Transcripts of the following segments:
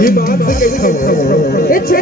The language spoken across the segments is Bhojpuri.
दिमाग से कैसे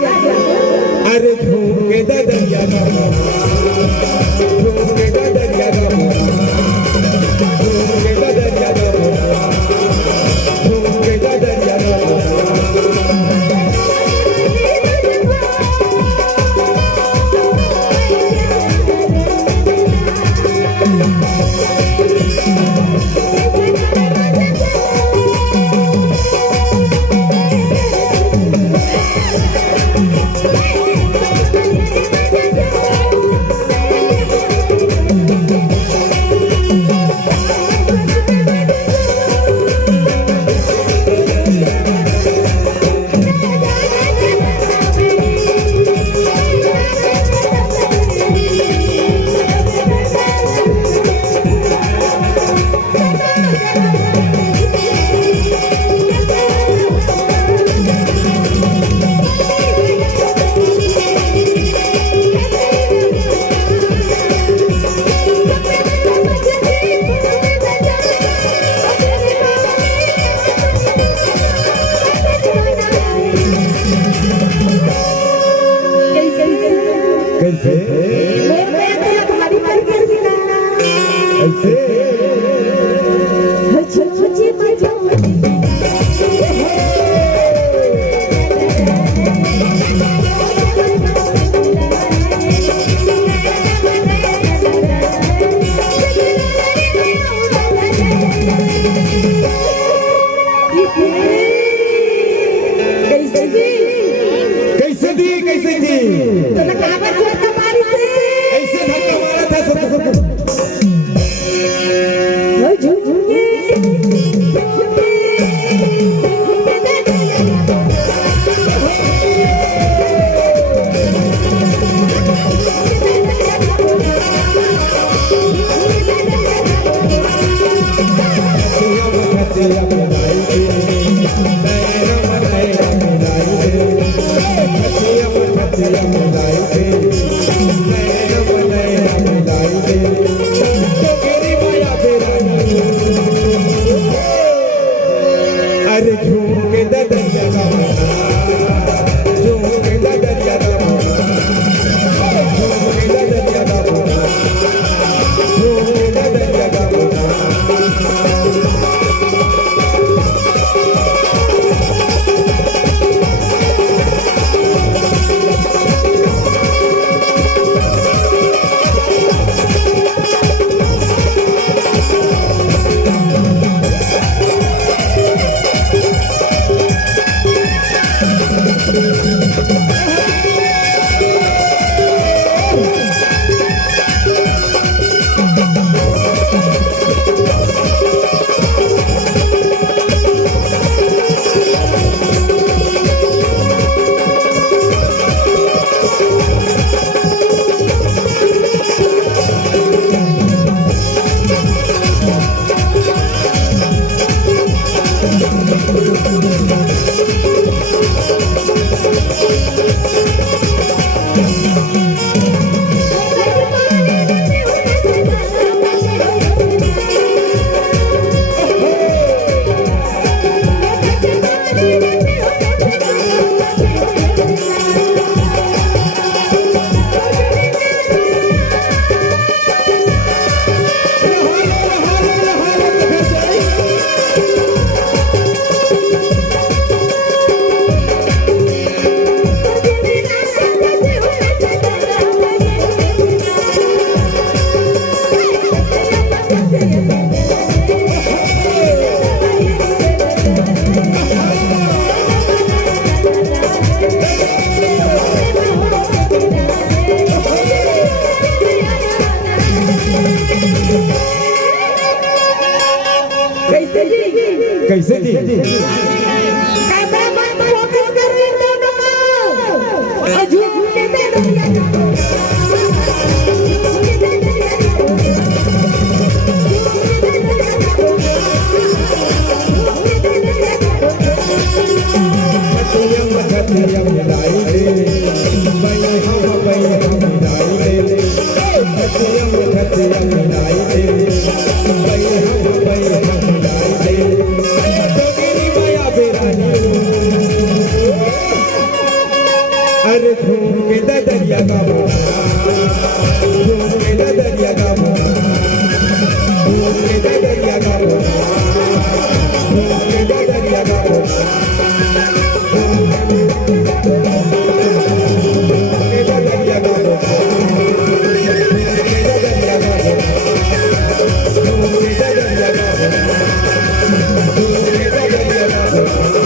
अरे झूके दरिया का झूके दरिया का झूके दरिया का झूके दरिया का कैसे कैसे दी कैसे दी तो ऐसे धक्का मारा था सबको अरे झूके दरिया का झूके दरिया का झूके दरिया का झूके दरिया का कैसे जी कैसे जी कैमरा मैन फोकस कर रहे हैं दोनों और झूम के दे दो खतियम मिलाई दे बई हम मिलाई दे खतियम मिलाई दे बई हम मिलाई दे तो मेरी माया बेरानी अरे घूम के दरिया का घूम के दरिया का घूम के दरिया का घूम के दरिया का Oh,